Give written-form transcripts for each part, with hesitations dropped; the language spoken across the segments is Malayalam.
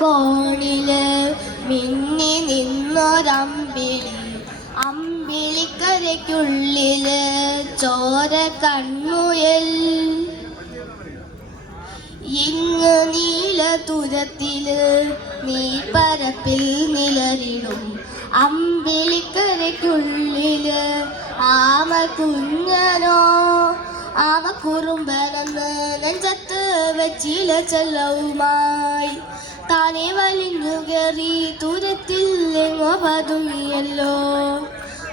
കോണില് മിന്നി നിന്നൊരമ്പിളി, അമ്പിളിക്കരയ്ക്കുള്ളില് ചോര കൺമുയൽ. ഇങ്ങ് നീലതുരത്തില് നീപ്പരപ്പിൽ നിലരിടും അമ്പിളിക്കരയ്ക്കുള്ളില് ആമ കുഞ്ഞനോ. ആമ കുറുമ്പനെന്ന് നെഞ്ചത്ത് വെച്ചില ചെല്ലവുമായി താനെ വലിഞ്ഞു കയറി തുരത്തിൽ എങ്ങോ പതുങ്ങിയല്ലോ.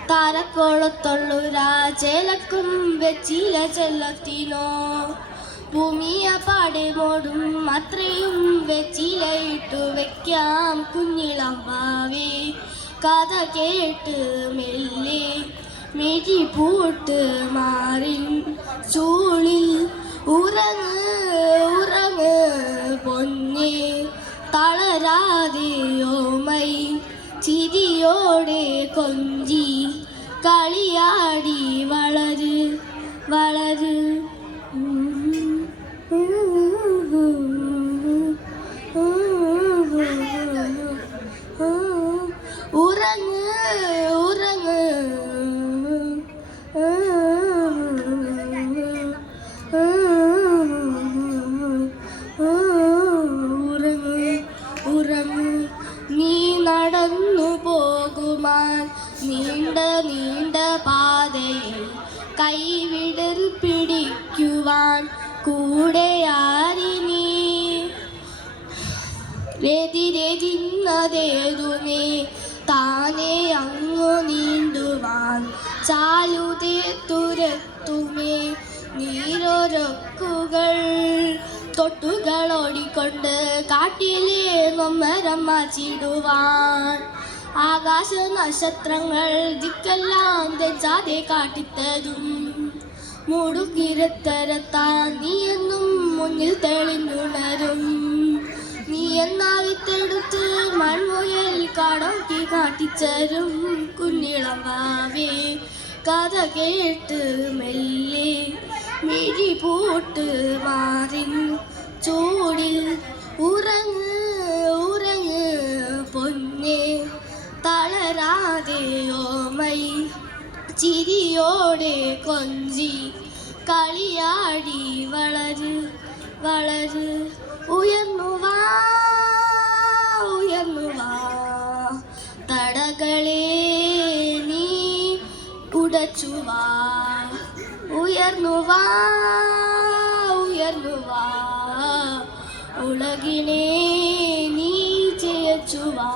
താരക്കോളത്തുള്ളൊരാ ചേലക്കും വെച്ചില ചെല്ലത്തിനോ. ഭൂമിയ പാടെ മോടും അത്രയും വെച്ചിലയിട്ടു വെക്കാം കുഞ്ഞിളം ഭാവി. കഥ കേട്ട് മെല്ലെ മിഴി പൂട്ട് മാറിൻ ചൂളിൽ ഉറങ്ങ് ഉറങ്ങ് പൊന്നേ. തളരാതെ ഓമൈ ചിരിയോടെ കൊഞ്ചി കളിയാടി വളര് വളര്. ഉറങ്ങ് ഉറങ്ങ് ഉറങ്ങ്. നീ നടന്നു പോകുമാൻ നീണ്ട നീണ്ട പാതയിൽ കൈവിടൽ പിടിക്കുവാൻ കൂടെയാരിനി. എതിരെതിന്നതേതുമേ താനെ അങ്ങു നീണ്ടുവാൻ ചാലുതേ തുരത്തുമേ നീരൊരക്കുകൾ. തൊട്ടുകളോടിക്കൊണ്ട് കാട്ടിലെ നൊമ്മരം മാച്ചിടുവാൻ ആകാശ നക്ഷത്രങ്ങൾ ദിക്കെല്ലാം തെറ്റാതെ കാട്ടിത്തരും. മുടുക്കിരത്തരത്താൻ നീയെന്നും മുന്നിൽ തെളിഞ്ഞുണരും. നീ എന്നാ വിത്തെടുത്ത് മൺമുയൽ കാടോക്കി കാട്ടിച്ചരും കുഞ്ഞിളം വാവേ. കഥ കേട്ട് മെല്ലെ മിഴി പൂട്ട് മാറിൻ ചൂടിൽ ഉറങ്ങ് ഉറങ്ങ് പൊന്നേ. തളരാതെ ഓമൈ ചിരിയോടെ കൊഞ്ചി കളിയാടി വളര് വളര്. ഉയർന്നു വാ ഉയർന്നു വാ തടകളെ നീ ഉടച്ചുവാ. ഉയർന്നു വാ ഉയർന്നു വാ ഉലകിനെ നീ ജയിച്ചുവാ.